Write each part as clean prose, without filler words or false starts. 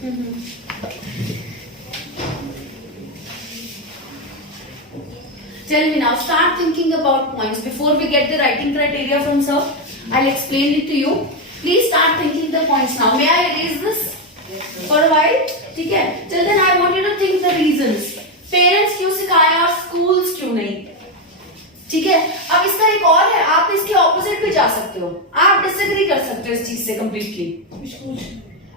Tell me now, start thinking about points. Before we get the writing criteria from sir, I'll explain it to you. Please start thinking the points now. May I erase this for a while? ठीक है? Till then I want you to think the reasons. Parents क्यों सिखाया और schools क्यों नहीं? ठीक है? अब इसका एक और है, आप इसके ऑपोजिट भी जा सकते हो. आप डिसएग्री कर सकते हो इस चीज से कंप्लीटली.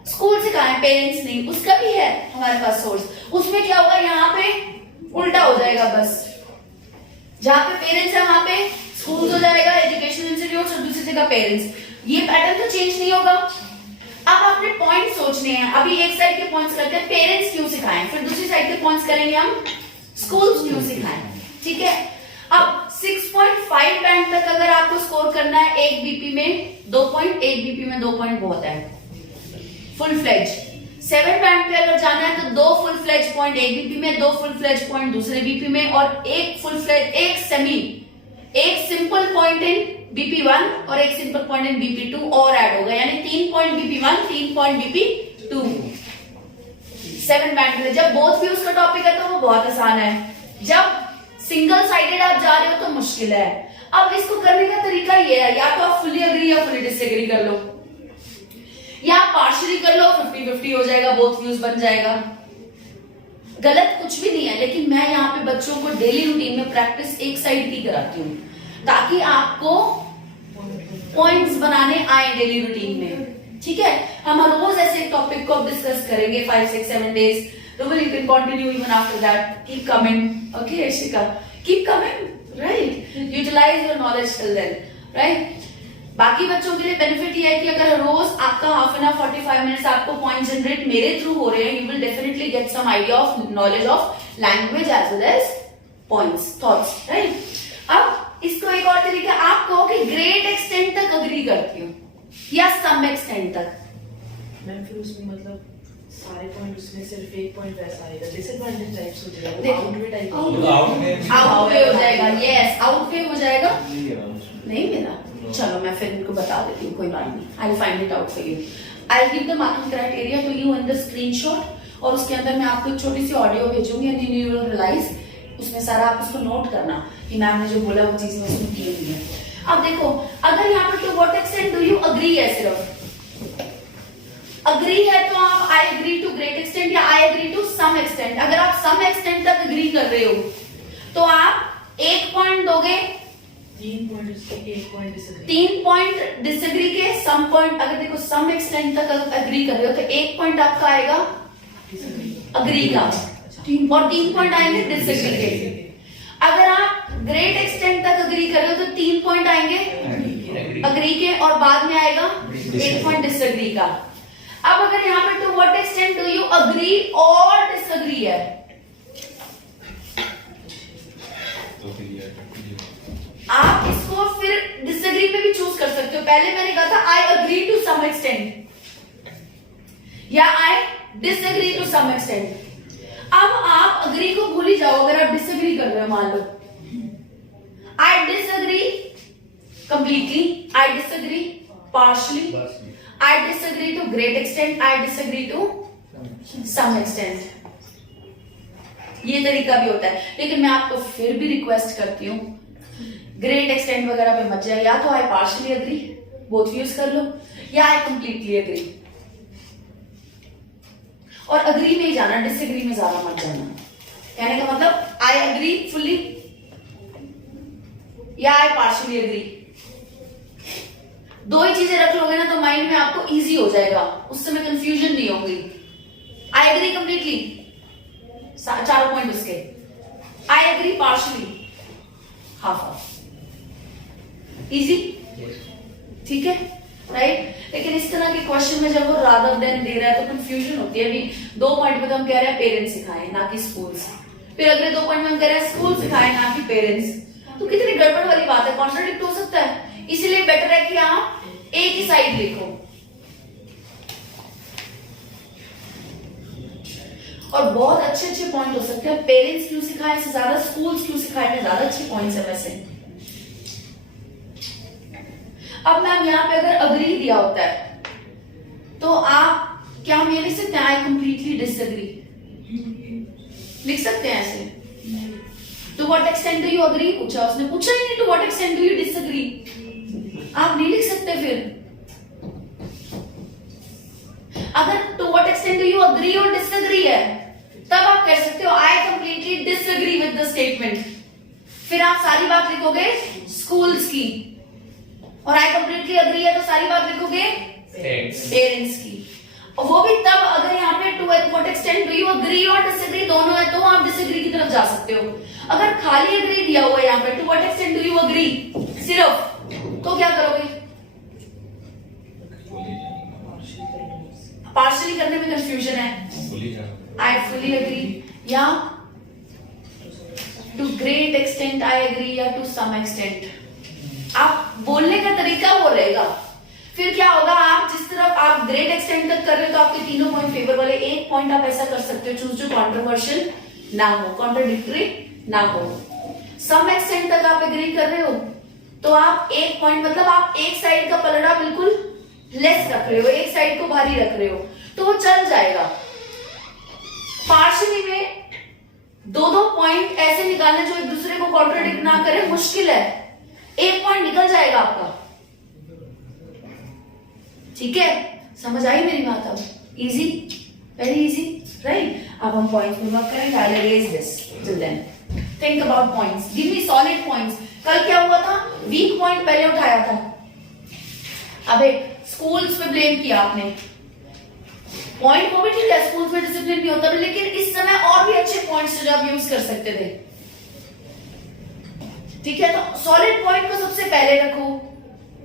स्कूल सिखाए, पेरेंट्स नहीं. उसका भी है हमारे पास सोर्स. उसमें क्या होगा, यहाँ पे उल्टा हो जाएगा बस. जहां पे पेरेंट्स है वहां पे स्कूल हो जाएगा, एजुकेशनल इंस्टीट्यूट, और दूसरी जगह पेरेंट्स. ये पैटर्न तो चेंज नहीं होगा. अब अपने पॉइंट सोचने हैं. अभी एक साइड के पॉइंट्स करते हैं, पेरेंट्स क्यों सिखाएं, फिर दूसरी साइड के पॉइंट्स करेंगे हम स्कूल्स क्यों सिखाएं. ठीक है? अब 6.5 बैंड तक अगर आपको स्कोर करना है एक बीपी में 2 पॉइंट, एक बीपी में 2 पॉइंट बहुत है, फुल फ्लेज. 7 बैंड पे अगर जाना है तो 2 फुल फ्लेज पॉइंट एक बीपी में, 2 फुल फ्लेज पॉइंट दूसरे बीपी में, और एक फुल फ्लेज, एक सिंपल पॉइंट इन बीपी 1 और एक सिंपल पॉइंट इन बीपी 2 और ऐड होगा, यानी 3 point BP 1, 3 point BP 2. 7 band पे जब बोथ व्यूज का टॉपिक है तो वो बहुत आसान है. जब सिंगल साइडेड आप जा रहे हो तो मुश्किल है. अब इसको करने का तरीका ये है, या तो आप फुली अग्री या फुली डिसएग्री कर लो, या पार्शियली कर लो, 50-50 हो जाएगा, बोथ व्यूज बन जाएगा. गलत कुछ भी नहीं है, लेकिन मैं यहाँ पे बच्चों को डेली रूटीन में प्रैक्टिस एक साइड की कराती हूँ ताकि आपको पॉइंट्स बनाने आए डेली रूटीन में. ठीक है? हम रोज ऐसे टॉपिक को डिस्कस करेंगे 5, 6, 7 days. Rubil, you can continue even after that. Keep coming. Okay, Ashika. Keep coming. Right? Utilize your knowledge till then. Right? बाकी बच्चों के लिए बेनिफिट ये है कि अगर रोज आपका हाफ एन आवर 45 मिनट्स आपको पॉइंट जनरेट मेरे थ्रू हो रहे हैं, you will definitely get some idea of knowledge of language as well as points, thoughts. Right? अब इसको एक और तरीका, आप कहो कि ग्रेट एक्सटेंट तक अग्री करती हूँ या सम एक्सटेंट तक. मैम फिर उसमें मतलब सारे पॉइंट उसमें सिर्फ एक पॉइंट वैसा आएगा, डिसएडवांटेज टाइप्स हो जाएगा, देखो, आउटवे टाइप आउटवे हो जाएगा. यस, आउटवे हो जाएगा. नहीं मेरा, चलो मैं फिर इनको बता देती हूँ, कोई बात नहीं. I will find it out for you. I will give the marking criteria to you in the screenshot, और उसके अंदर मैं आपको एक छोटी सी ऑडियो भेजूंगी एंड यू विल रियलाइज उसमें सारा आप उसको नोट करना कि मैम ने जो बोला वो चीजें उसमें की हुई है. अब देखो, अगर यहाँ पर to what extent do you agree है, सिर्फ अग्री है तो आप I agree to great extent या I agree to some extent. अगर आप सम एक्सटेंट तक अग्री कर रहे हो तो आप 1 पॉइंट दोगे, 3 पॉइंट उसके, 1 पॉइंट डिसएग्री, 3 पॉइंट डिसएग्री के, सम पॉइंट. अगर देखो सम एक्सटेंट तक अग्री कर रहे हो तो 1 पॉइंट आपका आएगा अग्री का, और 3 पॉइंट आएंगे डिसएग्री के. अगर आप ग्रेट एक्सटेंट तक अग्री कर रहे हो तो 3 पॉइंट आएंगे अग्री के, और बाद में आएगा 1 पॉइंट डिसएग्री का. अब अगर यहाँ पे to what extent do you agree और डिसएग्री है, आप इसको फिर डिसएग्री पे भी चूज कर सकते हो. पहले मैंने कहा था I agree to some extent या I disagree to some extent. अब आप अग्री को भूल ही जाओ अगर आप डिसएग्री कर रहे हो. मान लो I disagree completely, I disagree partially, I disagree to great extent, I disagree to some extent. ये तरीका भी होता है, लेकिन मैं आपको फिर भी रिक्वेस्ट करती हूँ ग्रेट एक्सटेंट वगैरह पे मत जाए. या तो आई पार्शली अग्री, बोथ व्यूज कर लो, या आई कंप्लीटली अग्री. और अग्री में ही जाना, डिसएग्री में ज्यादा मत जाना. कहने का मतलब आई अग्री फुल्ली या आई पार्शली अग्री. 2 ही चीजें रख लोगे ना तो माइंड में आपको इजी हो जाएगा, उस समय कंफ्यूजन नहीं होगी. आई एग्री कंप्लीटली, 4 पॉइंट उसके, I agree partially, half half, easy. ठीक है? राइट? लेकिन इस तरह के क्वेश्चन में जब वो रादर देन दे रहा है तो कंफ्यूजन होती है. अभी 2 पॉइंट पे तो हम कह रहे हैं पेरेंट्स सिखाएं ना कि स्कूल्स, फिर अगले 2 पॉइंट में हम कह रहे हैं स्कूल सिखाएं ना कि पेरेंट्स. तो कितनी गड़बड़ वाली बात है, कॉन्ट्राडिक्ट हो सकता है. इसलिए बेटर है कि आप एक ही साइड लिखो. और बहुत अच्छे अच्छे पॉइंट हो सकते हैं. पेरेंट्स क्यों सिखाए से ज्यादा स्कूल्स क्यों सिखाए में ज्यादा अच्छे पॉइंट्स है वैसे. अब मैम यहाँ पे अगर अग्री दिया होता है तो आप क्या हम ये लिख सकते हैं? आई कंप्लीटली डिसएग्री, लिख सकते हैं ऐसे? To what extent do you agree पूछा उसने, पूछा ही नहीं to what extent do you disagree, आप नहीं लिख सकते। फिर अगर to what extent do you agree और डिसएग्री है तब आप कह सकते हो I completely disagree with the statement. फिर आप सारी बात लिखोगे स्कूल्स की, और आई कंप्लीटली अग्री है तो सारी बात लिखोगे पेरेंट्स की। और वो भी तब अगर यहाँ पे to what extent do you agree और डिसएग्री दोनों है तो आप डिसएग्री की तरफ जा सकते हो। अगर खाली अग्री दिया हुआ है यहाँ पे to what extent do you agree सिर्फ, तो क्या करोगे? पार्शियली करने में कंफ्यूजन है। आई फुली अग्री या to great extent I agree या टू सम एक्सटेंट। आप बोलने का तरीका वो रहेगा। फिर क्या होगा, आप जिस तरफ आप ग्रेट एक्सटेंट तक कर रहे हो तो आपके तीनों पॉइंट फेवर वाले, एक पॉइंट आप ऐसा कर सकते हो चूज जो कंट्रोवर्शियल ना हो, कॉन्ट्राडिक्टरी ना हो। सम एक्सटेंट तक आप एग्री कर रहे हो तो आप एक पॉइंट मतलब आप एक साइड का पलड़ा बिल्कुल लेस रख रहे हो, एक साइड को भारी रख रहे हो तो वो चल जाएगा। पार्शियली में दो पॉइंट ऐसे निकालने जो एक दूसरे को कॉन्ट्राडिक्ट ना करे मुश्किल है, एक पॉइंट निकल जाएगा आपका। ठीक है, समझ आई मेरी बात? अब इजी, वेरी इजी, राइट? अब हम पॉइंट्स में वर्क करेंगे। I will raise this till then. Think about points, give me solid points. कल क्या हुआ था, वीक पॉइंट पहले उठाया था। अब एक स्कूल्स पे ब्लेम किया आपने, पॉइंट वो भी ठीक है, स्कूल्स में डिसिप्लिन नहीं होता, लेकिन इस समय और भी अच्छे पॉइंट्स जो आप यूज कर सकते थे। ठीक है, तो सॉलिड पॉइंट को सबसे पहले रखो,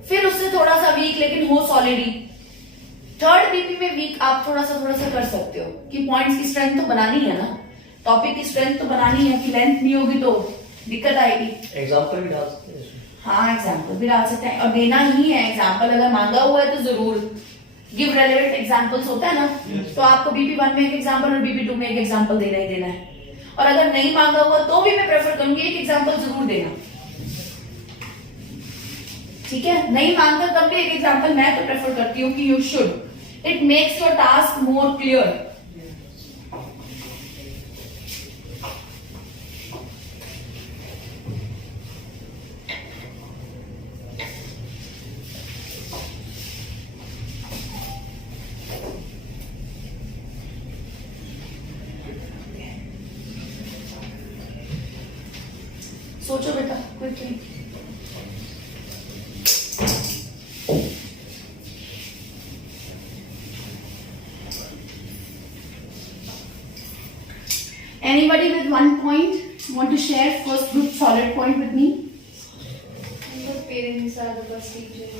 फिर उससे थोड़ा सा वीक लेकिन हो सॉलिड ही। थर्ड बीपी में वीक आप थोड़ा सा कर सकते हो कि पॉइंट्स की स्ट्रेंथ तो बनानी है ना, टॉपिक की स्ट्रेंथ तो बनानी है कि लेंथ नहीं होगी तो दिक्कत आएगी। एग्जाम्पल भी डाल सकते हैं। हाँ, एग्जाम्पल भी डाल सकते हैं और देना ही है एग्जाम्पल। अगर मांगा हुआ है तो जरूर गिव रेलेवेंट एग्जाम्पल्स होता है ना, तो आपको बीपी 1 में एक एग्जाम्पल और बीपी 2 में एक एग्जाम्पल देना ही देना है। और अगर नहीं मांगा हुआ तो भी मैं प्रेफर करूंगी एक एग्जाम्पल जरूर देना। ठीक है, नहीं मांगता तब भी एक एग्जाम्पल मैं तो प्रेफर करती हूँ कि you should, it makes your task more clear. सोचो बेटा quickly. Anybody with 1 point want to share first group solid point with me? The parents are the first teachers.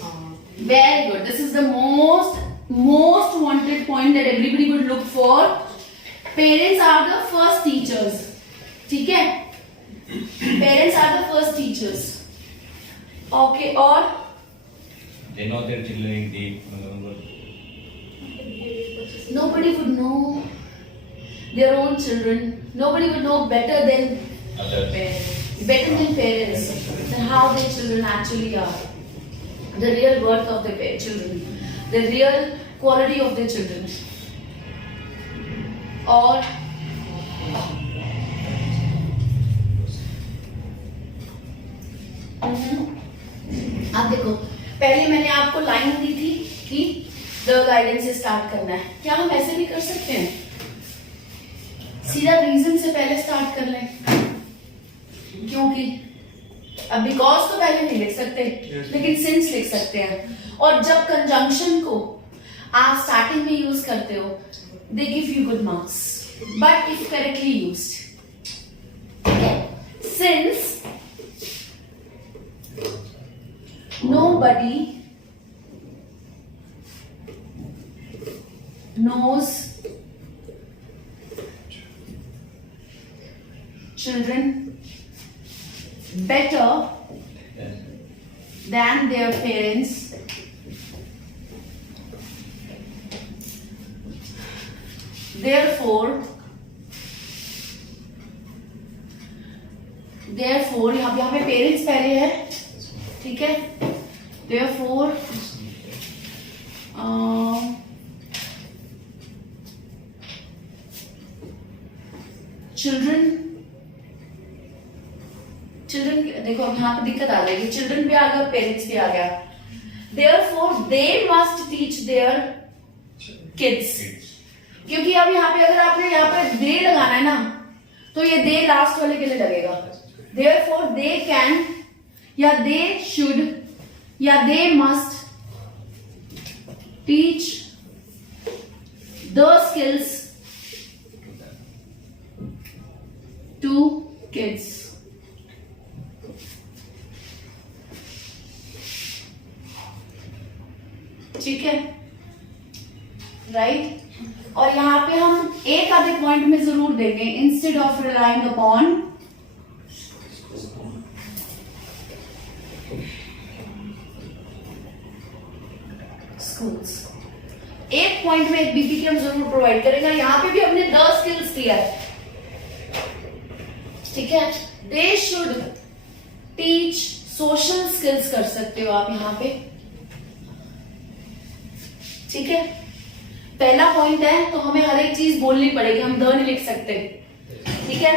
Very good. This is the most wanted point that everybody would look for. Parents are the first teachers. ठीक है? Parents are the first teachers. Okay, और They know their children in deep. nobody would know their own children. Nobody would know better than Others. parents than how their children actually are. The real worth of their children, the real quality of their children. और आप देखो, पहले मैंने आपको line दी थी कि the guidance से start करना है। क्या हम ऐसे भी कर सकते हैं, सीधा रीजन से पहले स्टार्ट कर लें? क्योंकि अब बिकॉज तो पहले नहीं लिख सकते, लेकिन सिंस लिख सकते हैं। और जब कंजंक्शन को आप स्टार्टिंग में यूज करते हो, they give you good marks, but if correctly used. Since nobody knows children better than their parents. Therefore यहाँ पे पेरेंट्स पहले है, ठीक है? Therefore चिल्ड्रन देखो अब यहाँ पे दिक्कत आ जाएगी, चिल्ड्रन भी आ गया, पेरेंट्स भी आ गया। Therefore, they must teach their kids. क्योंकि अब यहाँ पे अगर आपने यहाँ पे दे लगाना है ना, तो ये दे लास्ट वाले के लिए लगेगा। Therefore, they can या they should या they must teach the skills to kids. ठीक है, राइट। और यहाँ पे हम एक आधे पॉइंट में जरूर देंगे, instead of relying upon schools, एक पॉइंट में एक बीपी हम जरूर प्रोवाइड करेंगे। यहाँ पे भी हमने 10 स्किल्स दिया है, ठीक है। They should teach social skills कर सकते हो आप यहाँ पे, ठीक है। पहला पॉइंट है तो हमें हर एक चीज बोलनी पड़ेगी, हम द नहीं लिख सकते, ठीक है।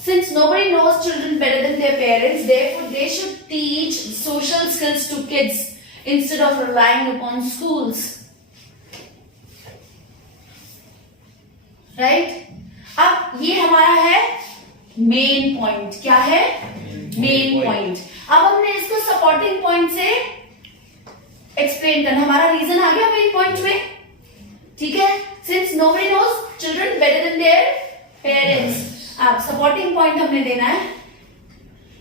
Since nobody knows children better than their parents, therefore they should teach social skills to kids instead of relying upon schools. Right? अब ये हमारा है मेन पॉइंट। क्या है? Main point. अब हमने इसको सपोर्टिंग पॉइंट से एक्सप्लेन करना, हमारा रीजन आ गया मेन पॉइंट में, ठीक है। Since nobody knows children better than their parents, अब सपोर्टिंग पॉइंट हमने देना है।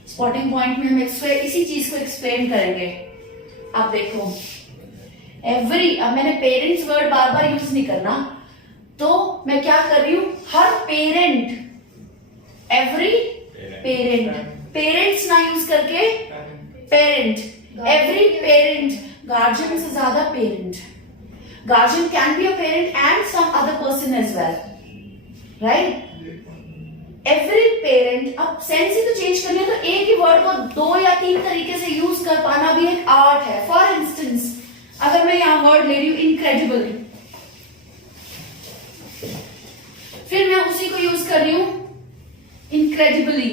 सपोर्टिंग पॉइंट में हम इसी चीज को एक्सप्लेन करेंगे। अब देखो एवरी, अब मैंने पेरेंट्स वर्ड बार बार यूज नहीं करना, तो मैं क्या कर रही हूं, हर पेरेंट, एवरी पेरेंट, पेरेंट्स ना यूज करके पेरेंट, एवरी पेरेंट, गार्जियन से ज्यादा parent, guardian can be a parent and some other person as well, right. Every parent, अब सेंस ही तो चेंज करनी है, तो एक ही वर्ड को 2 या 3 तरीके से यूज कर पाना भी एक आर्ट है। फॉर इंस्टेंस अगर मैं यहां वर्ड ले रही हूं इनक्रेडिबल, फिर मैं उसी को यूज कर रही हूं इनक्रेडिबली,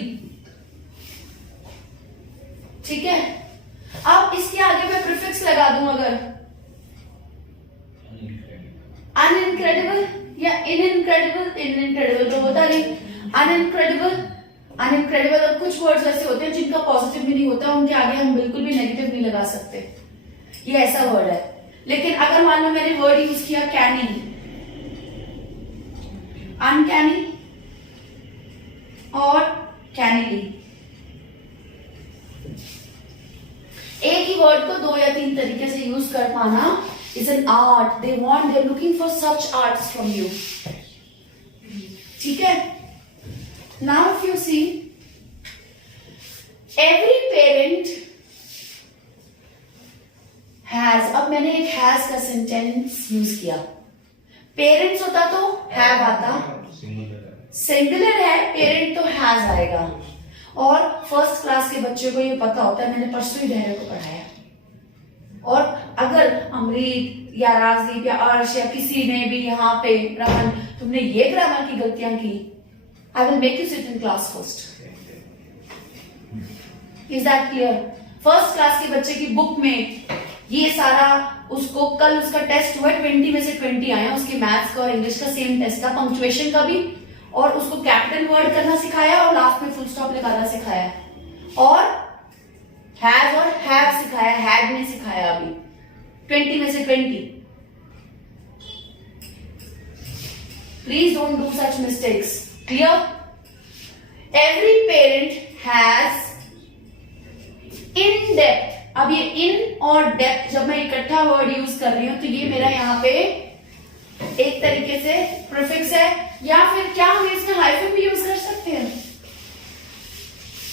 ठीक है। अब इसके आगे मैं प्रीफिक्स लगा दूं, अगर अनइनक्रेडिबल या इनइनक्रेडिबल तो होता नहीं, अनइनक्रेडिबल। और कुछ वर्ड्स ऐसे होते हैं जिनका पॉजिटिव मीनिंग होता है, उनके आगे हम बिल्कुल भी नेगेटिव नहीं लगा सकते, ये ऐसा वर्ड है। लेकिन अगर मान लो मैंने वर्ड यूज किया कैनी, अनकैनी और कैनिली, एक ही वर्ड को 2 या 3 तरीके से यूज कर पाना is an art. They are looking for such arts from you, ठीक है। Now if you see every parent has, अब मैंने एक हैज का सेंटेंस यूज किया, पेरेंट्स होता तो हैव आता, सिंगुलर है, पेरेंट तो हैज आएगा। और फर्स्ट क्लास के बच्चे को ये पता होता है, मैंने परसों ही धैर्य को पढ़ाया। और अगर अमृत या राजदीप या अर्श या किसी ने भी यहाँ पे रमन तुमने ये ग्रामर की गलतियां की, I will make you sit in class first. Is that clear? First class के बच्चे की बुक में ये सारा, उसको कल उसका टेस्ट हुआ, 20 में से 20 आया, उसके मैथ्स का और इंग्लिश का सेम टेस्ट था, पंक्चुएशन का भी, और उसको कैपिटल वर्ड करना सिखाया और लास्ट में फुल स्टॉप लगाना सिखाया, और हैज और हैव सिखाया, हैड नहीं सिखाया अभी। 20 में से 20। Please don't do such mistakes. Clear? Every parent has in depth, अब ये इन और डेप्थ जब मैं इकट्ठा वर्ड यूज कर रही हूं तो ये मेरा यहाँ पे एक तरीके से प्रीफिक्स है, या फिर क्या हम इसमें हाइफन भी यूज कर सकते हैं?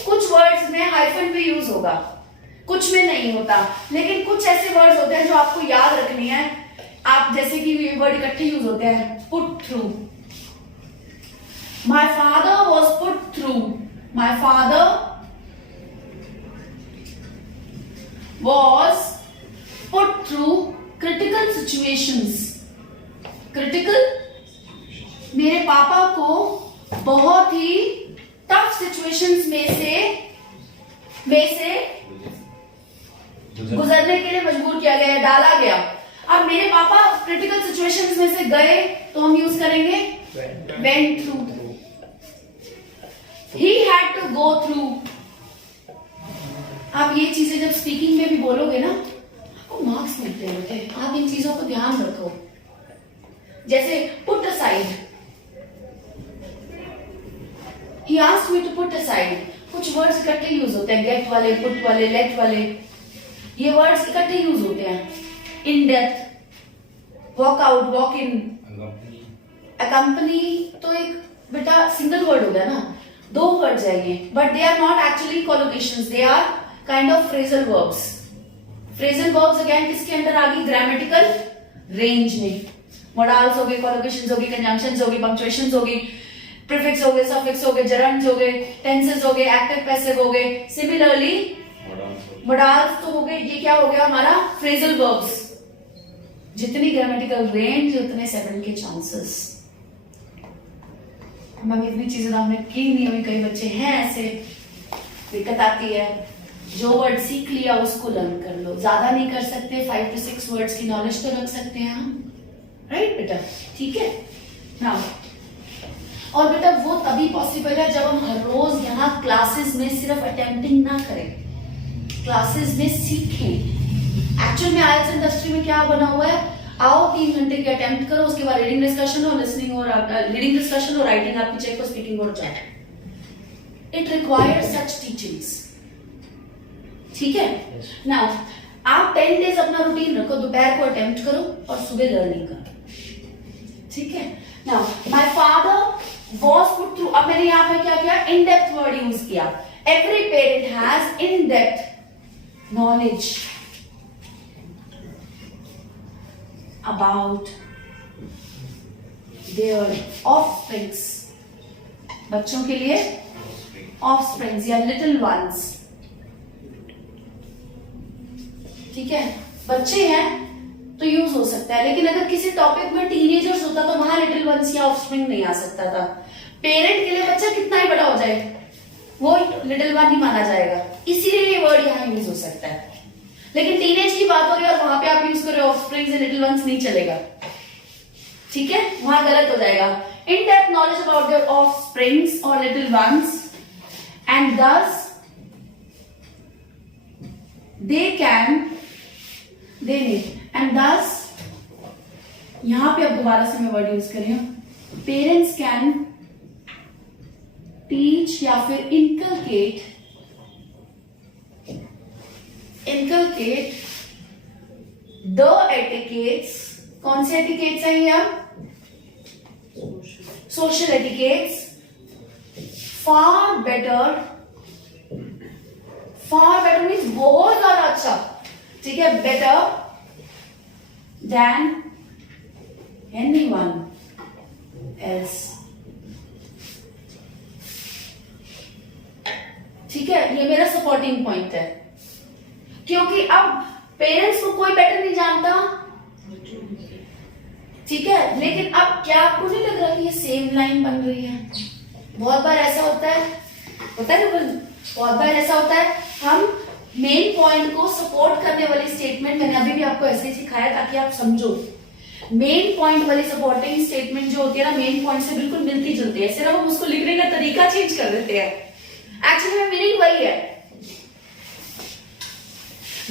कुछ वर्ड्स में हाइफन भी यूज होगा, कुछ में नहीं होता, लेकिन कुछ ऐसे वर्ड्स होते हैं जो आपको याद रखनी है आप, जैसे कि ये वर्ड इकट्ठे यूज होते हैं, put through. My father was put through, my father was put through critical situations. Critical, मेरे पापा को बहुत ही टफ सिचुएशंस में से गुजरने के लिए मजबूर किया गया है, डाला गया। अब मेरे पापा क्रिटिकल सिचुएशंस में से गए तो हम यूज करेंगे went through. He had to go through. आप ये चीजें जब स्पीकिंग में भी बोलोगे ना, आपको मार्क्स मिलते हैं। आप इन चीजों को ध्यान रखो। जैसे put aside, he asked me to put aside. कुछ वर्ड्स इकट्ठे यूज होते हैं, गेट वाले, पुट वाले, लेट वाले, ये वर्ड्स इकट्ठे यूज होते हैं। In depth, walk out, walk in, accompany तो एक बेटा सिंगल वर्ड हो गया ना, दो वर्ड्स हैं ये, but they are not actually collocations, they are kind of phrasal verbs. Phrasal verbs again किसके अंदर आ गई? ग्रामेटिकल रेंज में। मोडाल्स हो गए, कोलोकेशंस हो गई, कंजंक्शंस हो गई, पंक्चुएशंस हो गई, प्रीफिक्स हो गए, सफिक्स हो गए, जरंड्स हो गए, टेंसेस हो गए, एक्टिव पैसिव हो गए। सिमिलरली मोडाल्स तो हो गए, ये क्या हो गया हमारा? Phrasal verbs. जितनी ग्रामेटिकल रेंज उतने 7 के चांसेस। मैम इतनी चीजें तो हमने की नहीं हुई, कई बच्चे हैं ऐसे, दिक्कत आती है। जो वर्ड सीख लिया उसको लर्न कर लो, ज्यादा नहीं कर सकते, 5 to 6 वर्ड्स की नॉलेज तो रख सकते हैं हम, राइट बेटा? ठीक है ना। और बेटा वो तभी पॉसिबल है जब हम हर रोज यहाँ क्लासेस में सिर्फ अटेम्प्टिंग ना करें, क्लासेस में सीखें। एक्चुअल में आईएलटीएस इंडस्ट्री में क्या बना हुआ है? आओ 3 घंटे के अटेम्प्ट करो, उसके बाद रीडिंग डिस्कशन और लिसनिंग और रीडिंग डिस्कशन और राइटिंग आपकी चेक और स्पीकिंग और जाए। इट रिक्वायर्स सच टीचिंग्स, ठीक है ना। आप 10 डेज अपना रूटीन रखो, दोपहर को अटेम्प्ट करो और सुबह लर्निंग करो, ठीक है ना। My father was put through, अब मैंने यहाँ पे क्या किया? इन डेप्थ वर्ड यूज किया। Every parent has in depth knowledge about their offsprings, बच्चों के लिए offsprings या little ones, ठीक है। बच्चे हैं तो यूज हो सकता है, लेकिन अगर किसी टॉपिक में टीनेजर्स होता तो वहां लिटिल वंस या ऑफस्प्रिंग नहीं आ सकता था। पेरेंट के लिए बच्चा कितना ही बड़ा हो जाए वो लिटिल वन ही माना जाएगा, इसीलिए ये वर्ड यहाँ यूज हो सकता है। लेकिन टीनेज की बात हो रही है और वहां पे आप यूज कर रहे हो ऑफस्प्रिंग्स एंड लिटिल वंस, नहीं चलेगा, ठीक है, वहां गलत हो जाएगा। इन depth knowledge about their offsprings और लिटिल वंस एंड दस they can they need and दस, यहां पे अब दोबारा से मैं वर्ड यूज कर रही हूं, पेरेंट्स कैन टीच या फिर इनकलकेट द एटिकेट्स। कौन से एटिकेट्स हैं ये? Social etiquettes far better means बहुत ज्यादा अच्छा, ठीक है, बेटर देन एनीवन एल्स, ठीक है। ये मेरा सपोर्टिंग पॉइंट है, क्योंकि अब पेरेंट्स को कोई बेटर नहीं जानता, ठीक है। लेकिन अब क्या आपको नहीं लग रहा कि ये सेम लाइन बन रही है? बहुत बार ऐसा होता है ना, बहुत बार ऐसा होता है, हम मेन पॉइंट को सपोर्ट करने वाली स्टेटमेंट, मैंने अभी भी आपको ऐसे ही सिखाया ताकि आप समझो, मेन पॉइंट वाली सपोर्टिंग स्टेटमेंट जो होती है ना, मेन पॉइंट से बिल्कुल मिलती जुलती है, सिर्फ हम उसको लिखने का तरीका चेंज कर देते हैं। एक्चुअली में मीनिंग वही है,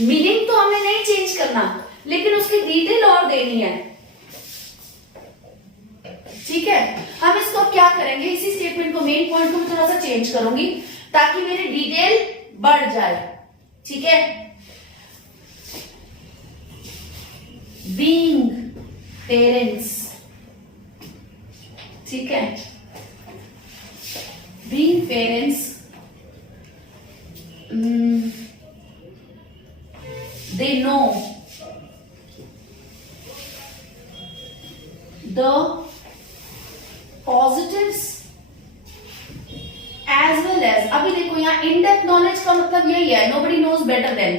मीनिंग तो हमें नहीं चेंज करना, लेकिन उसकी डिटेल और देनी है, ठीक है। हम इसको क्या करेंगे, इसी स्टेटमेंट को, मेन पॉइंट को मैं थोड़ा सा चेंज करूंगी ताकि मेरी डिटेल बढ़ जाए, ठीक है। बीइंग पेरेंट्स, ठीक है, being parents they know the positives as well as, अभी देखो यहाँ इन डेप्थ नॉलेज का मतलब यही है, nobody knows better than।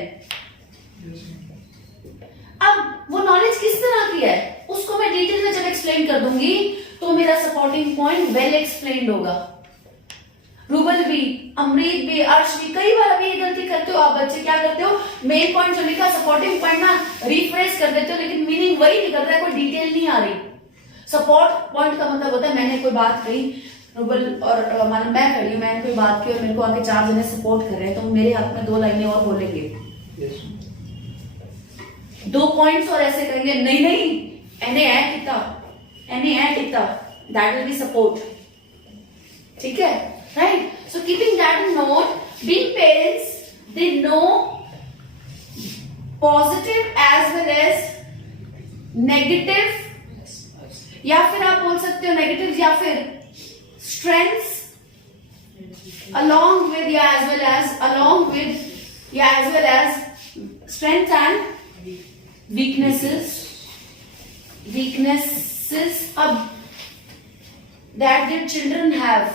अब वो नॉलेज किस तरह की है उसको मैं डिटेल में जब एक्सप्लेन कर दूंगी तो तो मेरा सपोर्टिंग पॉइंट वेल एक्सप्लेन्ड होगा। रूबल भी, अमरीत भी, अर्श भी, कई बार अभी ये गलती करते हो आप बच्चे, क्या करते हो, मेन पॉइंट जो लिखा सपोर्टिंग पॉइंट ना रिफ्रेश कर देते हो, लेकिन मीनिंग वही निकल रहा है, कोई डिटेल नहीं आ रही। सपोर्ट पॉइंट का मतलब होता है मैंने कोई बात कही, रूबल और मानो मैं खड़ी हूँ, मैंने कोई बात की और मेरे को आके 4 जने सपोर्ट कर रहे हैं, तो मेरे हाथ में 2 लाइनें और बोलेंगे, 2 पॉइंट्स और ऐसे करेंगे, नहीं नहीं एने है कितना, दैट विल बी सपोर्ट। ठीक है, right? So keeping that in note, being parents they know positive as well as negative, या फिर आप बोल सकते हो नेगेटिव या फिर strengths along with strengths and weaknesses अब that their children have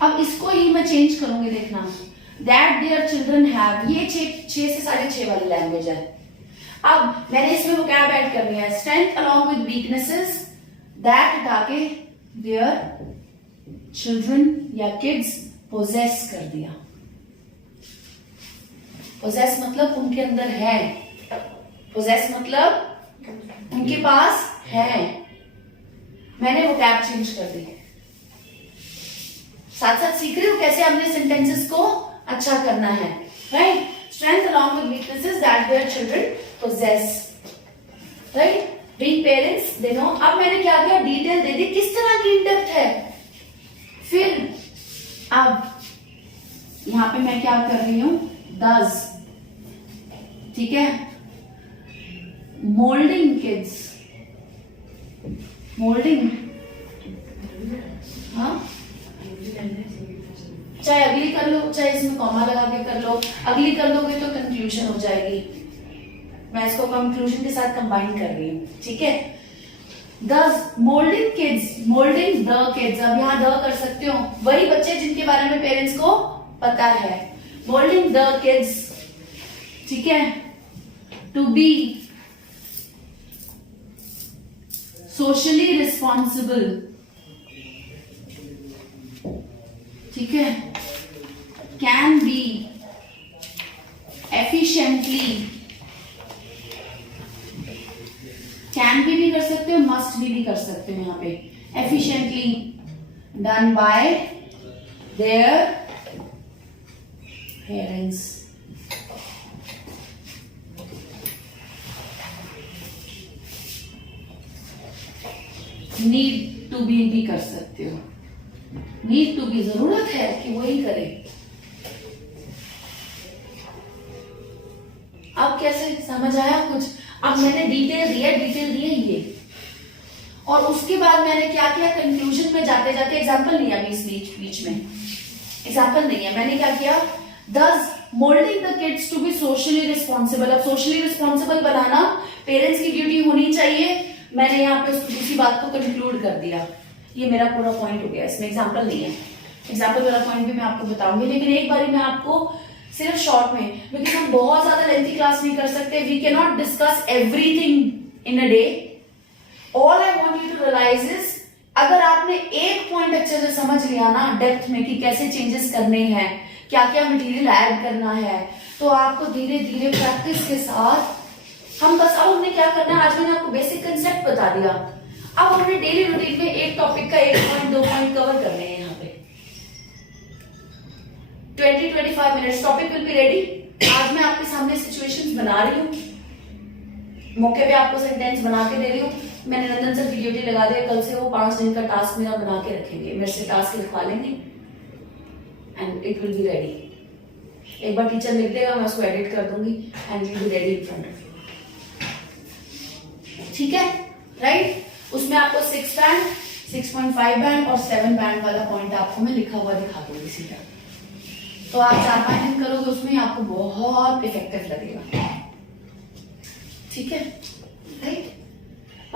अब इसको ही मैं चेंज करूंगी, देखना, that their children have, ये 6 से 6.5 वाली लैंग्वेज है। अब मैंने इसमें vocab ऐड करनी है, strength along with weaknesses, that हटा के their children या kids possess कर दिया। possess मतलब उनके अंदर है, possess मतलब उनके पास है, मैंने vocab चेंज कर दी। साथ साथ सीख रहे हो कैसे अपने सेंटेंसेस को अच्छा करना है, right? Strength along with weaknesses that their children possess, right? Being parents, they know। अब मैंने क्या किया, डिटेल दे दी किस तरह की इन डेप्थ है। फिर अब यहां पे मैं क्या कर रही हूं, does, ठीक है, molding kids, molding, हाँ, चाहे अगली कर लो, चाहे इसमें कॉमा लगा के कर लो, अगली कर लोगे तो कंक्लूजन हो जाएगी, मैं इसको कंक्लूजन के साथ कंबाइन कर रही हूँ, ठीक है। Thus molding kids, molding the kids, अब यहाँ the कर सकते हो, वही बच्चे जिनके बारे में पेरेंट्स को पता है, molding the kids, ठीक है, to be socially responsible, ठीक है, can be efficiently, can भी कर सकते हो, must भी कर सकते हो, यहाँ पे efficiently done by their parents, need to भी कर सकते हो, नीड टू बी जरूरत है कि वही करे। अब कैसे समझ आया कुछ? अब मैंने डिटेल दिया ये, और उसके बाद मैंने क्या किया, कंक्लूजन में जाते जाते, एग्जांपल नहीं है अभी इस बीच में, एग्जांपल नहीं है, मैंने क्या किया, thus molding the kids to be socially responsible। अब सोशली रिस्पॉन्सिबल बनाना पेरेंट्स की ड्यूटी होनी चाहिए, मैंने यहाँ पे दूसरी बात को कंक्लूड कर दिया, ये मेरा पूरा पॉइंट हो गया, इसमें एग्जांपल नहीं है, एग्जांपल वाला पॉइंट भी मैं आपको बताऊंगी, लेकिन एक बारी मैं आपको सिर्फ शॉर्ट में, क्योंकि हम बहुत ज्यादा लेंथी क्लास नहीं कर सकते, we can not discuss everything in a day. All I want you to realise is, अगर आपने एक पॉइंट अच्छे से समझ लिया ना डेप्थ में कि कैसे चेंजेस करने हैं, क्या क्या मटेरियल ऐड करना है, तो आपको धीरे धीरे प्रैक्टिस के साथ हम बस, अब हमने क्या करना है, आज मैंने आपको बेसिक कंसेप्ट बता दिया, अब हमने डेली रूटीन में एक टॉपिक का 1 पॉइंट 2 पॉइंट कवर करने हैं, यहाँ पे 20-25 minutes, topic will be ready. आज मैं आपके सामने सिचुएशंस बना रही हूँ, मौके पे आपको सेंटेंस बना के दे रही हूँ, मैंने नंदन सर की ड्यूटी लगा दिया, कल से वो 5 दिन का टास्क मेरा बना के रखेंगे, मेरे से टास्क लिखवा लेंगे and it will be ready. एक बार टीचर लिख देगा, मैं उसको एडिट कर दूंगी and will be ready in front of you, ठीक है, राइट? उसमें आपको 6 बैंड, 6.5 बैंड और 7 बैंड वाला पॉइंट आपको मैं लिखा हुआ दिखा दूंगी सीधा, तो आप 4-5 दिन करोगे, उसमें आपको बहुत इफेक्टिव लगेगा, ठीक है, राइट?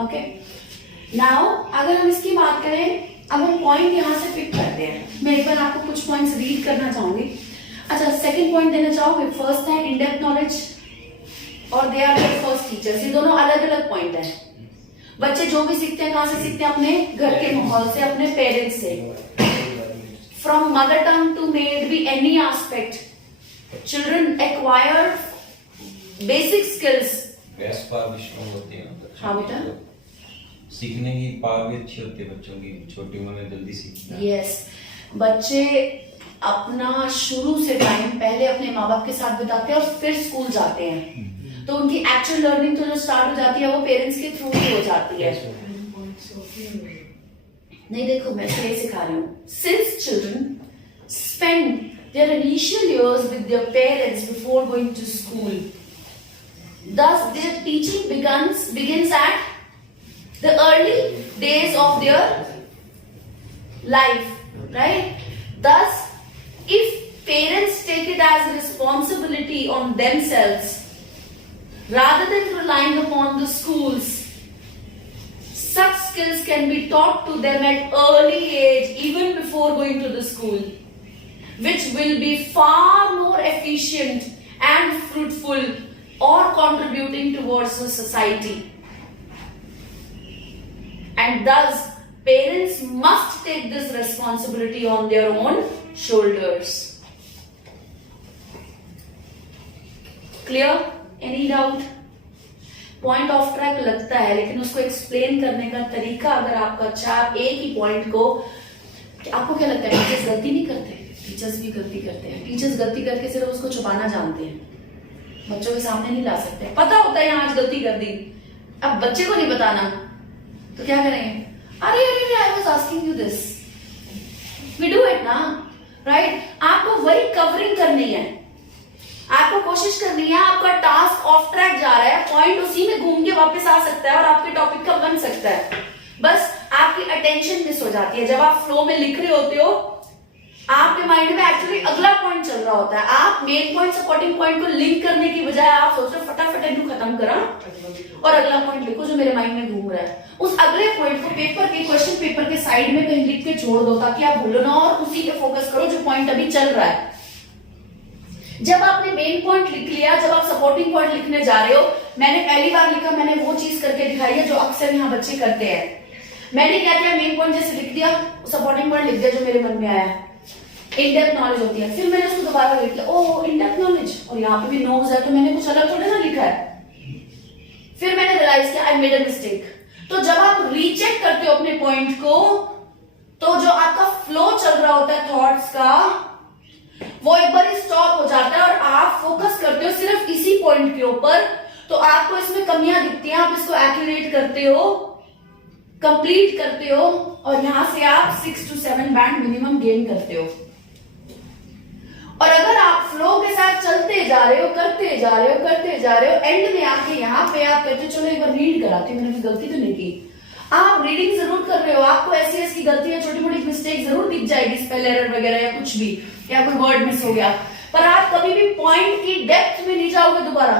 ओके, नाउ अगर हम इसकी बात करें, अब हम पॉइंट यहां से पिक करते हैं, मैं एक बार आपको कुछ पॉइंट्स रीड करना चाहूंगी। अच्छा, सेकंड पॉइंट देना चाहूंगी, फर्स्ट है इन डेप्थ नॉलेज, और they are your first teachers. ये दोनों अलग अलग पॉइंट है। बच्चे जो भी सीखते हैं कहां से सीखते हैं? अपने घर के माहौल से, अपने पेरेंट्स से। From mother tongue to may it be any aspect, children acquire basic skills. व्यास पावर भी स्ट्रॉन्ग होती है। हाँ बेटा, सीखने की पावर भी अच्छी होती है बच्चों की, छोटी उम्र में जल्दी सीखते हैं। यस, बच्चे अपना शुरू से टाइम पहले अपने माँ बाप के साथ बिताते हैं और फिर स्कूल जाते हैं, तो उनकी एक्चुअल लर्निंग तो जो स्टार्ट हो जाती है वो पेरेंट्स के थ्रू ही हो जाती है। नहीं देखो, मैं तो ये सिखा रही हूँ, since children spend their initial years with their parents before going to school, thus their teaching begins at the early days of their life, right? Thus, if parents take it as a responsibility on themselves rather than relying upon the schools, such skills can be taught to them at early age, even before going to the school, which will be far more efficient and fruitful or contributing towards the society. And thus, parents must take this responsibility on their own shoulders. Clear? Any doubt? Point of track लगता है, लेकिन उसको explain करने का तरीका अगर आपका अच्छा, आप एक ही पॉइंट को, आपको क्या लगता है टीचर्स गलती नहीं करते? टीचर्स भी गलती करते हैं। टीचर्स गलती करके सिर्फ उसको छुपाना जानते हैं, बच्चों के सामने नहीं ला सकते। पता होता है यहाँ आज गलती कर दी, अब बच्चे को नहीं बताना तो क्या करेंगे? अरे अरे I was asking you this, we do it ना, राइट? आपको वही कवरिंग करनी है, आपको कोशिश करनी है। आपका टास्क ऑफ ट्रैक जा रहा है, पॉइंट उसी में घूम के वापस आ सकता है और आपके टॉपिक का बन सकता है, बस आपकी अटेंशन मिस हो जाती है। जब आप फ्लो में लिख रहे होते हो, आपके माइंड में एक्चुअली अगला पॉइंट चल रहा होता है। आप मेन पॉइंट सपोर्टिंग पॉइंट को लिंक करने की बजाय आप सोच रहे हो फटाफट इनको खत्म करा और अगला पॉइंट लिखो जो मेरे माइंड में घूम रहा है। उस अगले पॉइंट को पेपर के, क्वेश्चन पेपर के साइड में कहीं लिख के छोड़ दो ताकि आप भूलो ना, और उसी पे फोकस करो जो पॉइंट अभी चल रहा है। जब आपने मेन पॉइंट लिख लिया, जब आप सपोर्टिंग पॉइंट लिखने जा रहे हो, मैंने पहली बार लिखा, मैंने वो चीज करके दिखाई है जो अक्सर यहाँ बच्चे करते हैं। मैंने क्या किया, मेन पॉइंट जैसे लिख दिया, सपोर्टिंग पॉइंट लिख दिया जो मेरे मन में आया, इन डेप्थ नॉलेज होती है, फिर मैंने उसको दोबारा लिख लिया, ओह इन डेप्थ नॉलेज, और यहाँ पे भी नोज है तो मैंने कुछ अलग थोड़ा ना लिखा है। फिर मैंने रियलाइज किया आई मेड अ मिस्टेक। तो जब आप रीचेक करते हो अपने पॉइंट को, तो जो आपका फ्लो चल रहा होता है थॉट्स का, वो एक बार स्टॉप हो जाता है और आप फोकस करते हो सिर्फ इसी पॉइंट के ऊपर। तो आपको इसमें कमियां दिखती हैं, आप इसको एक्यूरेट करते हो, कंप्लीट करते हो, और यहां से आप 6 to 7 बैंड मिनिमम गेन करते हो। और अगर आप फ्लो के साथ चलते जा रहे हो, करते जा रहे हो, करते जा रहे हो, एंड में आके यहाँ पे आप कहते हो चलो एक बार रीड कराती हूँ, मैंने कोई गलती तो नहीं की। आप रीडिंग जरूर कर रहे हो, आपको ऐसी ऐसी गलतियां, छोटी मोटी मिस्टेक जरूर दिख जाएगी, स्पेल एरर वगैरह या कुछ भी, या कोई वर्ड मिस हो गया, पर आप कभी भी पॉइंट की डेप्थ में नहीं जाओगे दोबारा।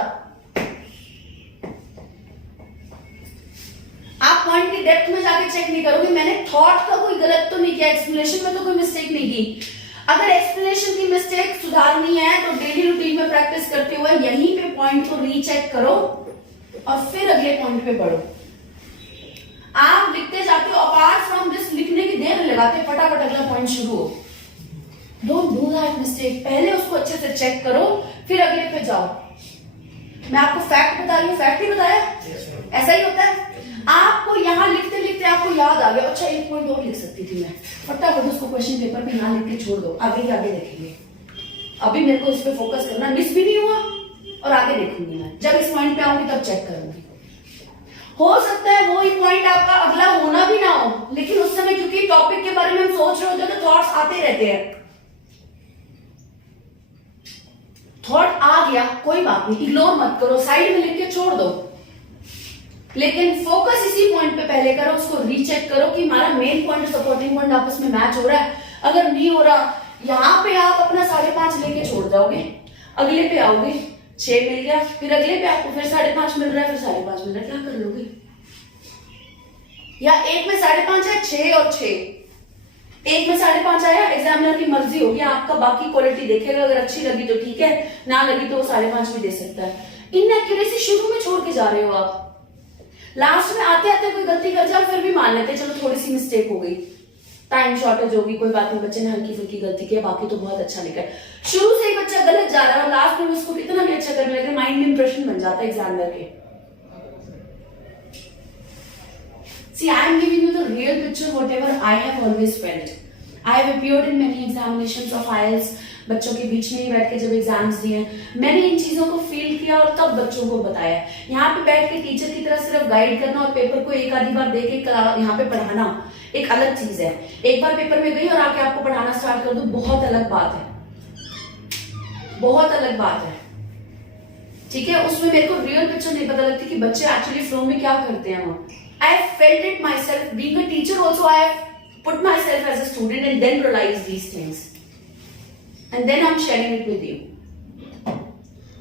आप पॉइंट की डेप्थ में जाके चेक नहीं करोगे मैंने थॉट का कोई गलत तो नहीं किया, एक्सप्लेनेशन में तो कोई मिस्टेक नहीं की। अगर एक्सप्लेनेशन की मिस्टेक सुधारनी है तो डेली रूटीन में प्रैक्टिस करते हुए यहीं पे पॉइंट को रीचेक करो और फिर अगले पॉइंट पे बढ़ो। आप लिखते जाते हो, अपार्ट फ्रॉम दिस लिखने की देर लगाते, फटाफट अगला पॉइंट शुरू हो। डोंट डू दैट मिस्टेक, पहले उसको अच्छे से चेक करो फिर अगले पे जाओ। मैं आपको फैक्ट बता रही हूँ, फैक्ट ही बताया, ऐसा ही होता है। आपको यहाँ लिखते लिखते आपको याद आ गया, अच्छा एक पॉइंट और लिख सकती थी मैं, फटाफट उसको क्वेश्चन पेपर पे यहाँ लिख के छोड़ दो, आगे के आगे देखेंगे। अभी मेरे को इस पे फोकस करना, मिस भी नहीं हुआ और आगे देखूंगी मैं, जब इस पॉइंट पे आऊंगी तब चेक करूंगी। हो सकता है वो ही पॉइंट आपका अगला होना भी ना हो, लेकिन उस समय क्योंकि टॉपिक के बारे में हम सोच रहे होते हैं तो थॉट्स आते रहते हैं। थॉट आ गया कोई बात नहीं, इग्नोर मत करो, साइड में लिख के छोड़ दो, लेकिन फोकस इसी पॉइंट पे पहले करो, उसको रीचेक करो कि हमारा मेन पॉइंट और सपोर्टिंग पॉइंट आपस में मैच हो रहा है। अगर नहीं हो रहा, यहाँ पे आप अपना 5.5 लेके छोड़ जाओगे, अगले पे आओगे 6 मिल गया, फिर अगले पे आपको फिर 5.5 मिल रहा है, फिर 5.5 मिल रहा है, क्या कर लोगे? या एक में 5.5 है, 6 और 6, एक में 5.5 आया, एग्जामिनर की मर्जी होगी, आपका बाकी क्वालिटी देखेगा, अगर अच्छी लगी तो ठीक है, ना लगी तो वो 5.5 भी दे सकता है। इनएक्यूरेसी शुरू में छोड़ के जा रहे हो आप, लास्ट में आते आते कोई गलती कर जाए फिर भी मान लेते चलो थोड़ी सी मिस्टेक हो गई, टाइम शॉर्टेज होगी, कोई बात नहीं, बच्चे ने हल्की फुल्की गलती की, बाकी तो बहुत अच्छा लिखा है। शुरू से ही बच्चा गलत जा रहा है और लास्ट में उसको कितना भी अच्छा करने लगे, माइंड में इंप्रेशन बन जाता है एग्जामिनर के। See, I am giving you the real picture, whatever I have always felt. I have appeared in many examinations of IELTS. बच्चों के बीच में ही बैठ के जब एग्जाम्स दिए, मैंने इन चीजों को फील किया और तब बच्चों को बताया। यहाँ पे बैठ के टीचर की तरह सिर्फ गाइड करना और पेपर को एक आधी बार दे के यहाँ पे पढ़ाना एक अलग चीज है। एक बार पेपर में गई और आके आपको पढ़ाना स्टार्ट कर दो, बहुत अलग बात है, बहुत अलग बात है। ठीक है, उसमें मेरे को रियल पिक्चर नहीं पता लगती कि बच्चे एक्चुअली फ्लो में क्या करते हैं। वो I have felt it myself. Being a teacher also, I have put myself as a student and then realized these things. And then I'm sharing it with you.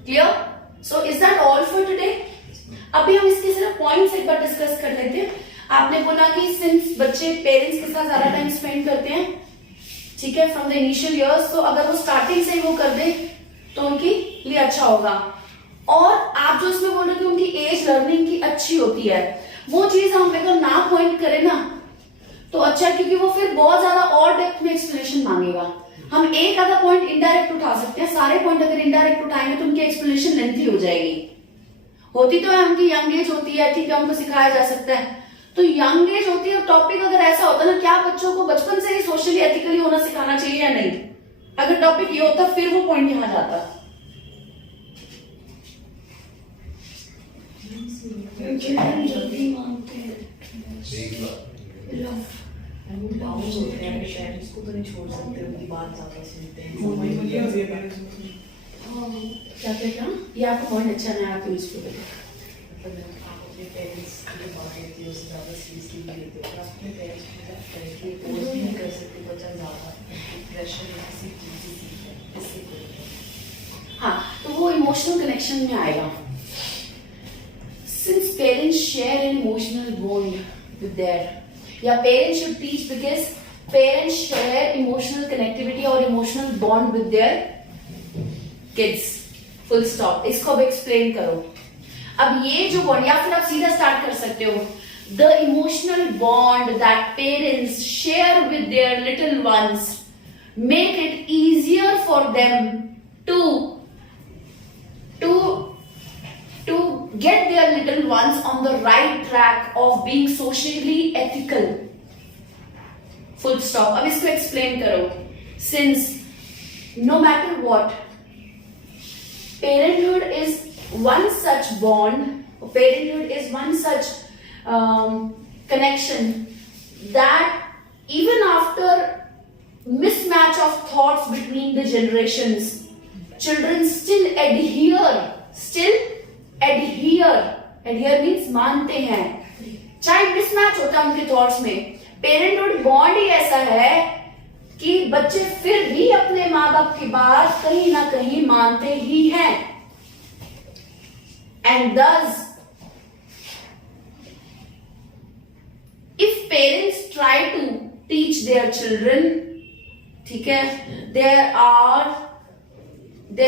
Clear? So is that all for today? अभी हम इसके सिर्फ points एक बार discuss कर लेते हैं। आपने बोला कि सिंस बच्चे पेरेंट्स के साथ ज्यादा टाइम स्पेंड करते हैं, ठीक है, फ्रॉम द इनिशियल इयर्स, तो अगर वो स्टार्टिंग से ही वो कर दे तो उनके लिए अच्छा होगा। और आप जो इसमें बोल रहे हो कि उनकी एज लर्निंग की अच्छी होती है, वो चीज हम अगर ना पॉइंट करें ना तो अच्छा, क्योंकि वो फिर बहुत ज्यादा और डेप्थ में एक्सप्लेनेशन मांगेगा। हम एक आधा पॉइंट इनडायरेक्ट उठा सकते हैं, सारे पॉइंट अगर इनडायरेक्ट उठाएंगे तो उनकी एक्सप्लेनेशन लेंथी हो जाएगी। होती तो है उनकी यंग एज होती है, ठीक है, उनको सिखाया जा सकता है, तो यंग एज होती है। टॉपिक अगर ऐसा होता ना, क्या बच्चों को बचपन से ही सोशली एथिकली होना सिखाना चाहिए या नहीं, अगर टॉपिक ये होता फिर वो पॉइंट यहां जाता। जल्दी मांगते हैं, बाउंस होते हैं, पेरेंट्स को तो नहीं छोड़ सकते, उनकी बात ज्यादा सुनते हैं। क्या क्या ये आपका पॉइंट अच्छा है, आपके इसको मतलब आप अपने पेरेंट्स की बात लेते हो, उससे ज्यादा सीरियसली भी लेते हो, आप अपने पेरेंट्स को करेक्टली अपोज नहीं कर सकते, बच्चा ज्यादा प्रेशर किसी चीज से सीखता है, इससे कोई। हाँ, तो वो इमोशनल कनेक्शन में आएगा। Since parents share an emotional bond with their, yeah, parents should teach because parents share emotional connectivity or emotional bond with their kids. Full stop. इसको अब explain करो। अब ये जो bond, या फिर आप सीधा start कर सकते हो, the emotional bond that parents share with their little ones make it easier for them to get their little ones on the right track of being socially ethical. Full stop. अब इसको explain करो। Since no matter what, parenthood is one such bond, parenthood is one such connection that even after mismatch of thoughts between the generations, children still adhere means मानते हैं, चाहे mismatch होता है उनके thoughts में। पेरेंटहुड बॉन्ड ही ऐसा है कि बच्चे फिर भी अपने माँ बाप की बात कहीं ना कहीं मानते ही हैं। And thus if parents try to teach their children, ठीक है, there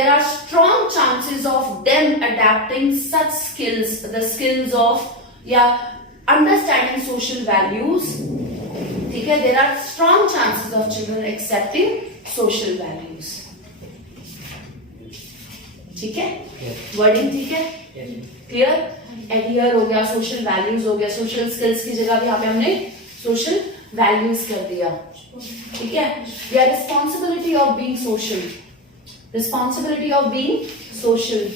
are strong chances of them adapting such skills, the skills of understanding social values, ठीक है, there are strong chances of children accepting social values। ठीक है, wording ठीक है, clear. Adhere हो गया, सोशल वैल्यूज हो गया, सोशल स्किल्स की जगह भी यहाँ पे हमने सोशल वैल्यूज कर दिया। ठीक है, या responsibility of being social, responsibility of being social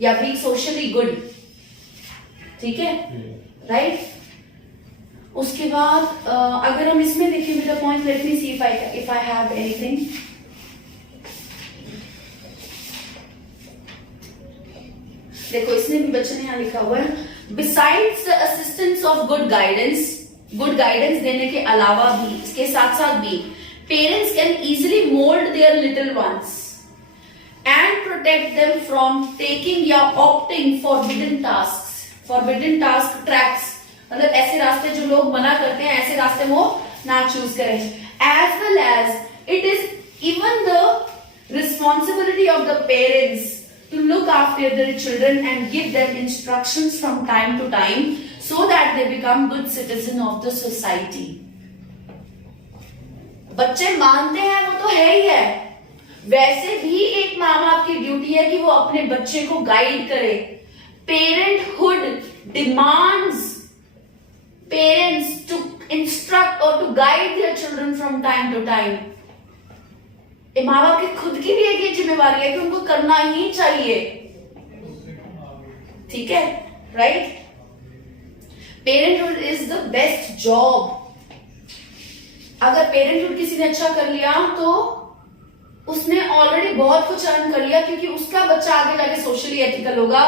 या बीइंग सोशली गुड। ठीक है, राइट। उसके बाद अगर हम इसमें देखें मेरा point, let me see if I have anything. देखो इसने भी बच्चे ने यहाँ लिखा हुआ है, besides the assistance of good guidance देने के अलावा भी, इसके साथ साथ भी, parents can easily mould their little ones and protect them from taking या ऑप्टिंग फॉरबिडन टास्क ट्रैक्स, मतलब ऐसे रास्ते जो लोग मना करते हैं, ऐसे रास्ते वो ना चूज करें। As well as it is even the responsibility of the parents to look after their children and give them instructions from time to time so that they become good citizen of the society. बच्चे मानते हैं वो तो है ही है, वैसे भी एक माँ बाप की ड्यूटी है कि वो अपने बच्चे को गाइड करे. Parenthood demands parents to instruct or to guide their children from time to time. माँ बाप की खुद की भी एक ये जिम्मेवारी है कि उनको करना ही चाहिए. ठीक है, right? Parenthood is the best job. अगर पेरेंटहुड किसी ने अच्छा कर लिया तो उसने ऑलरेडी बहुत कुछ अर्न कर लिया, क्योंकि उसका बच्चा आगे जाके सोशली एथिकल होगा,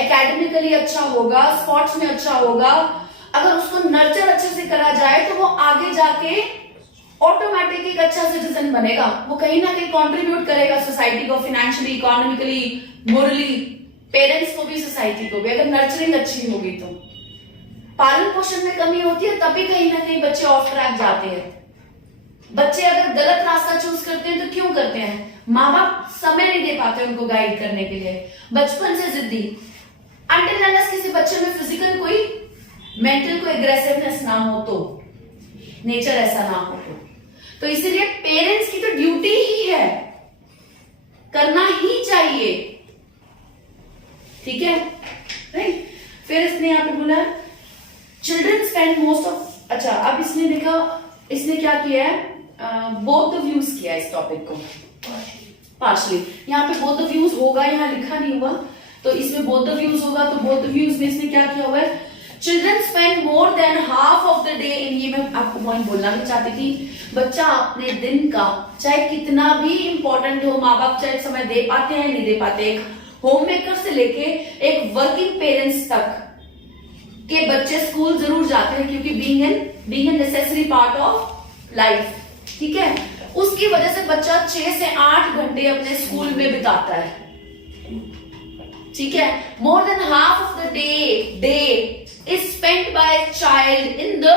एकेडमिकली अच्छा होगा, स्पोर्ट्स में अच्छा होगा. अगर उसको नर्चर अच्छे से करा जाए तो वो आगे जाके ऑटोमेटिक एक अच्छा सिटीजन बनेगा. वो कहीं ना कहीं कंट्रीब्यूट करेगा सोसाइटी को, फाइनेंशियली, इकोनॉमिकली, मोरली, पेरेंट्स को भी, सोसाइटी को भी, अगर नर्चरिंग अच्छी होगी तो. पालन पोषण में कमी होती है तभी कहीं ना कहीं बच्चे ऑफ ट्रैक जाते हैं. बच्चे अगर गलत रास्ता चूज करते हैं तो क्यों करते हैं? माँ बाप समय नहीं दे पाते उनको गाइड करने के लिए. बचपन से जिद्दी, अंटिल अनलेस किसी बच्चे में फिजिकल कोई मेंटल कोई एग्रेसिवनेस ना हो तो, नेचर ऐसा ना हो तो इसीलिए पेरेंट्स की तो ड्यूटी ही है, करना ही चाहिए. ठीक है, राइट? फिर इसने यहाँ पे बोला चिल्ड्रन स्पेंड मोस्ट ऑफ. अच्छा, अब इसने देखा, इसने क्या किया है, बोथ द व्यूज किया इस टॉपिक को पार्शली. यहाँ पे बोथ द व्यूज होगा, यहाँ लिखा नहीं हुआ, तो इसमें बोथ द व्यूज होगा. तो बोथ द व्यूज में इसने क्या किया हुआ है, children spend more than half of the day in. ये मैं आपको पॉइंट बोलना भी चाहती थी. बच्चा अपने दिन का, चाहे कितना भी इंपॉर्टेंट हो, माँ बाप चाहे समय दे पाते हैं नहीं दे पाते, एक होम मेकर से लेके एक वर्किंग पेरेंट्स तक के बच्चे स्कूल जरूर जाते हैं, क्योंकि being a necessary part of life. ठीक है, उसकी वजह से बच्चा 6 से 8 घंटे अपने स्कूल में बिताता है. ठीक है, more than half of the day is spent by a child in the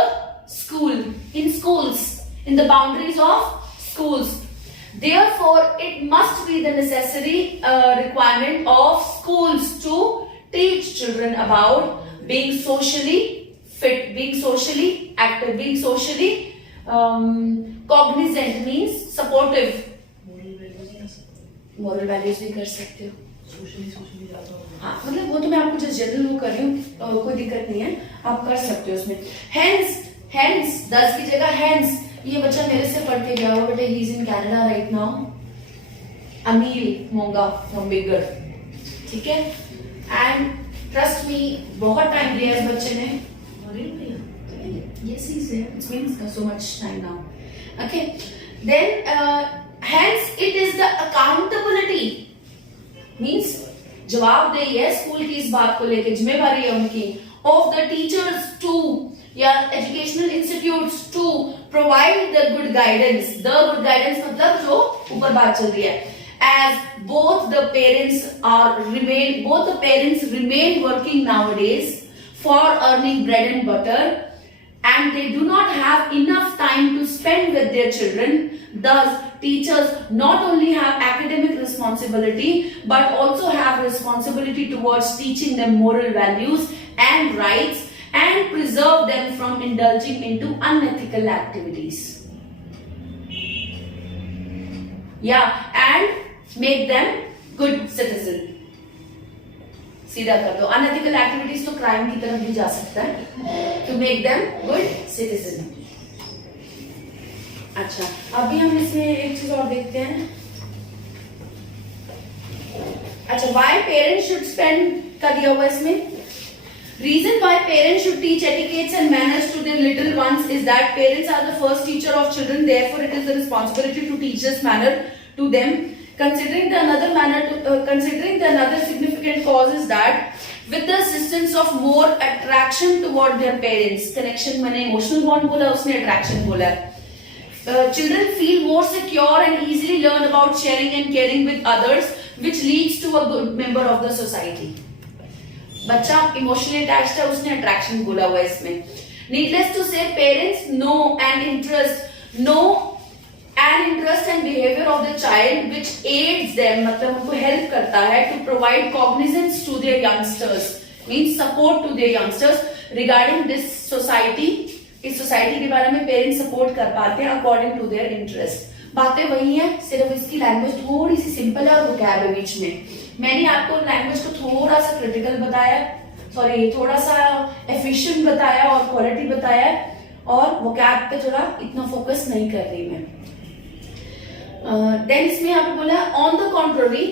school, in schools, in the boundaries of schools. Therefore, it must be the necessary requirement of schools to teach children about being socially fit, being socially active, being socially cognizant means supportive. Moral values भी कर सकते हो. हाँ, मतलब वो तो मैं आपको जस्ट जनरल वो कर रही हूँ, कोई दिक्कत नहीं है, आप कर सकते हो उसमें. Hence 10 की जगह hence. ये बच्चा मेरे से पढ़ के गया हुआ, but he is in Canada right now. Anil Monga from bigger. ठीक है, एंड ट्रस्ट मी, बहुत टाइम लिया इस बच्चे ने. Yes, he's there. It's been so much time now. Okay, then hence it is the accountability means जवाबदेही है स्कूल की इस बात को लेकर, जिम्मेवारी है उनकी, ऑफ द टीचर्स टू या educational institutes to provide the good guidance. The good guidance मतलब जो ऊपर बात चल रही है. As both the parents remain working nowadays for earning bread and butter, and they do not have enough time to spend with their children. Thus, teachers not only have academic responsibility but also have responsibility towards teaching them moral values and rights and preserve them from indulging into unethical activities. Yeah, and make them good citizen. सीधा कर दो, unethical activities तो crime की तरफ भी जा सकता है. To make them good citizen. अच्छा, अभी हम इसमें एक चीज और देखते हैं. अच्छा, व्हाई पेरेंट्स शुड स्पेंड का दिया हुआ इसमें. Reason why parents should teach etiquettes and manners to their little ones is that parents are the first teacher of children. Therefore it is the responsibility to teach this manner to them. Considering the another significant cause is that with the assistance of more attraction toward their parents, connection मैंने emotional bond बोला, उसने attraction बोला. Children feel more secure and easily learn about sharing and caring with others, which leads to a good member of the society. बच्चा emotionally attached है, उसने attraction बोला हुआ है इसमें. Needless to say, parents know and interest know an interest and behaviour of the child which aids them, मतलब उनको help करता है to provide cognizance to their youngsters, means support to their youngsters regarding this society. इस society के बारे में parents support कर पाते हैं अकॉर्डिंग टू देयर इंटरेस्ट। बातें वही है, सिर्फ इसकी लैंग्वेज थोड़ी सी सिंपल है और वोकैब है बीच में। मैंने आपको लैंग्वेज को थोड़ा सा क्रिटिकल बताया, सॉरी थोड़ा सा एफिशिएंट बताया और क्वालिटी बताया, और वोकैब पे थोड़ा इतना फोकस नहीं कर रही मैं। देन इसमें यहाँ पे बोला on the contrary,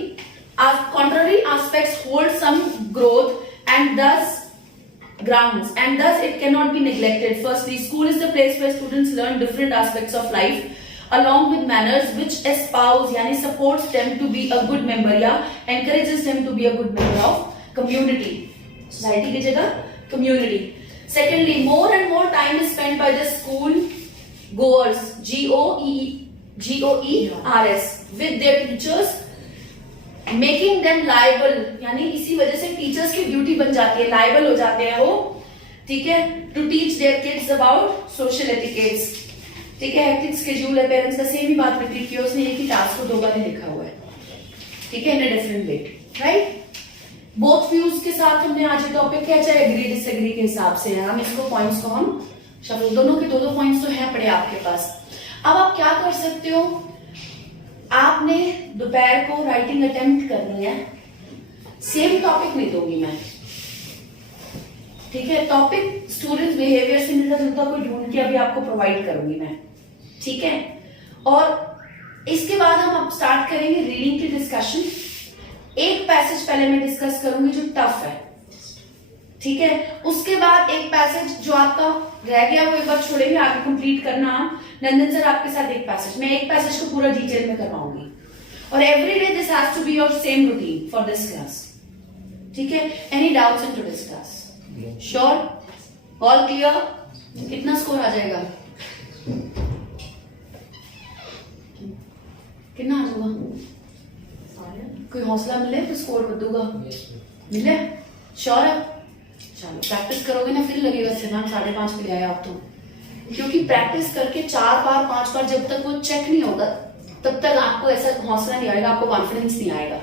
contrary aspects hold some growth and thus grounds, and thus it cannot be neglected. Firstly, school is the place where students learn different aspects of life along with manners which espouse यानी supports them to be a good member या encourages them to be a good member of community. Society की जगह community. Secondly, more and more time is spent by the school goers, GOERS, with their teachers, making them liable, यानी इसी वजह से teachers की duty बन जाती है, लाइबल हो जाते हैं वो, ठीक है, to teach their kids about social etiquettes. ठीक है, हेक्टिक स्केड्यूल है, पेरेंट्स का सेम ही बात रिपीट किया, उसने एक ही टास्क को दो बार लिखा हुआ है, ठीक है, in a different way, right. Both views के साथ हमने आज ये टॉपिक किया, चाहे एग्री डिसएग्री के हिसाब से है, हम इसको पॉइंट्स को हम शब्द दोनों के दो पॉइंट्स तो हैं पड़े आपके पास। अब आप क्या कर सकते हो, आपने दोपहर को राइटिंग अटेम्प्ट करनी है, सेम टॉपिक नहीं दूंगी मैं, ठीक है, टॉपिक स्टूडेंट बिहेवियर से मिलता जुलता कोई ढूंढ के अभी आपको प्रोवाइड करूंगी मैं, ठीक है। और इसके बाद हम अब स्टार्ट करेंगे रीडिंग की डिस्कशन। एक पैसेज पहले मैं डिस्कस करूंगी जो टफ है, ठीक है, उसके बाद एक पैसेज जो आपका रह गया वो एक बार छोड़ेंगे, आगे कंप्लीट करना आप। नंदन सर आपके साथ एक पैसेज, मैं एक पैसेज को पूरा डिटेल में करवाऊंगी, और every day this has to be your same routine for this class, ठीक है। Any doubts in today's class? Sure, all clear? कितना स्कोर आ जाएगा, कितना आ जाएगा? कोई हौसला मिले तो स्कोर बदूंगा, मिले? श्योर है? चलो प्रैक्टिस करोगे ना, फिर लगेगा सिर्फ 5.5 पे आया आप तो, क्योंकि प्रैक्टिस करके 4 बार 5 बार जब तक वो चेक नहीं होगा तब तक आपको ऐसा हौसला नहीं आएगा, आपको कॉन्फिडेंस नहीं आएगा।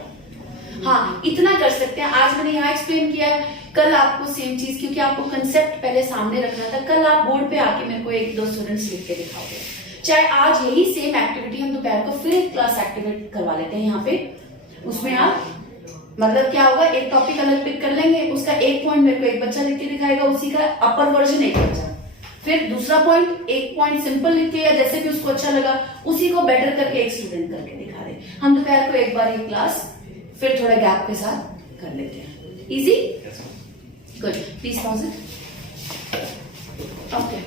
हाँ, इतना कर सकते हैं, आज मैंने यहाँ एक्सप्लेन किया है, कल आपको सेम चीज, क्योंकि आपको कंसेप्ट पहले सामने रखना था, कल आप बोर्ड पे आके मेरे को 1-2 स्टूडेंट्स लिख के दिखाओगे। चाहे आज यही सेम एक्टिविटी हम दोपहर को फिर क्लास एक्टिवेट करवा लेते हैं यहाँ पे, उसमें आप मतलब क्या होगा, एक टॉपिक अलग पिक कर लेंगे, उसका एक पॉइंट मेरे को एक बच्चा लिख के दिखाएगा, उसी का अपर वर्जन एक बच्चा, फिर दूसरा पॉइंट एक पॉइंट सिंपल लिख के या जैसे भी उसको अच्छा लगा उसी को बेटर करके एक स्टूडेंट करके दिखा दे। हम दोपहर को एक बार ये क्लास फिर थोड़ा गैप के साथ कर लेते हैं। Easy, good, please pause it, okay.